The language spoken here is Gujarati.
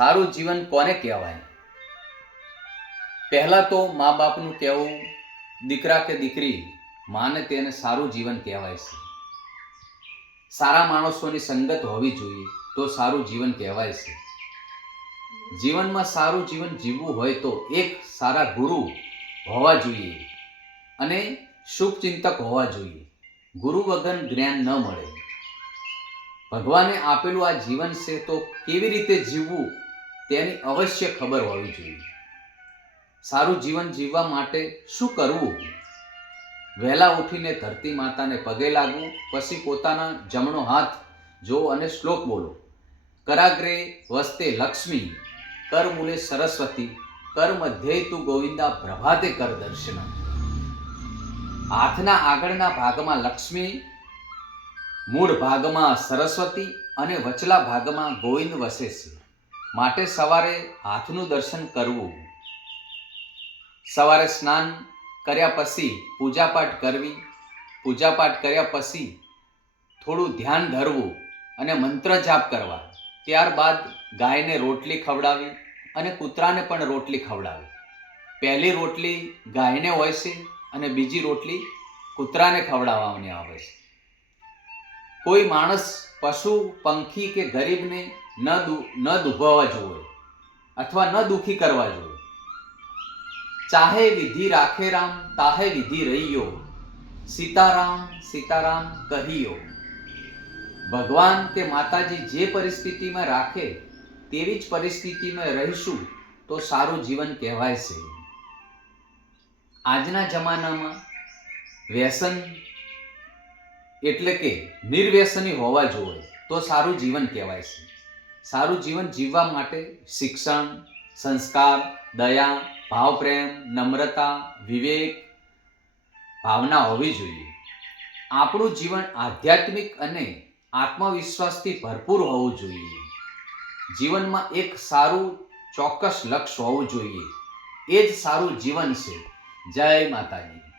સારું જીવન કોને કહેવાય? પહેલા તો મા બાપનું કહેવું, દીકરા કે દીકરી માને તેને સારું જીવન કહેવાય છે. સારા માણસોની સંગત હોવી જોઈએ તો સારું જીવન કહેવાય છે. જીવનમાં સારું જીવન જીવવું હોય તો એક સારા ગુરુ હોવા જોઈએ અને શુભચિંતક હોવા જોઈએ. ગુરુ વગર જ્ઞાન ન મળે. ભગવાને આપેલું આ જીવન છે તો કેવી રીતે જીવવું તેની અવશ્ય ખબર હોવી જોઈએ. સારું જીવન જીવવા માટે શું કરવું? વહેલા ઉઠીને ધરતી માતાને પગે લાગવું, પછી પોતાના જમણો હાથ જોવો અને શ્લોક બોલો. કરાગ્રે વસ્તે લક્ષ્મી, કર મૂલે સરસ્વતી, કર મધ્યે તુ ગોવિંદા, પ્રભાતે કર દર્શન. હાથના આગળના ભાગમાં લક્ષ્મી, મૂળ ભાગમાં સરસ્વતી અને વચલા ભાગમાં ગોવિંદ વસે છે. માટે સવારે હાથનું દર્શન કરવું. સવારે સ્નાન કર્યા પછી પૂજાપાઠ કરવી. પૂજાપાઠ કર્યા પછી થોડું ધ્યાન ધરવું અને મંત્ર જાપ કરવા. ત્યારબાદ ગાયને રોટલી ખવડાવી અને કૂતરાને પણ રોટલી ખવડાવી. પહેલી રોટલી ગાયને હોય છે અને બીજી રોટલી કૂતરાને ખવડાવવાની આવે છે. કોઈ માણસ, પશુ, પંખી કે ગરીબને ન દુભાવવા જોઈએ અથવા ન દુઃખી કરવા જોઈએ. ચાહે વિધિ રાખે રામ, તાહે વિધિ રહીયો, સીતારામ સીતારામ કહીયો. ભગવાન કે માતાજી જે પરિસ્થિતિમાં રાખે તેવી જ પરિસ્થિતિમાં રહીશું તો સારું જીવન કહેવાય છે. આજના જમાનામાં વ્યસન એટલે કે નિર્વ્યસની હોવા જોઈએ તો સારું જીવન કહેવાય છે. સારું જીવન જીવવા માટે શિક્ષણ, સંસ્કાર, દયા, ભાવ, પ્રેમ, નમ્રતા, વિવેક, ભાવના હોવી જોઈએ. આપણું જીવન આધ્યાત્મિક અને આત્મવિશ્વાસથી ભરપૂર હોવું જોઈએ. જીવનમાં એક સારું ચોક્કસ લક્ષ્ય હોવું જોઈએ. એ જ સારું જીવન છે. જય માતાજી.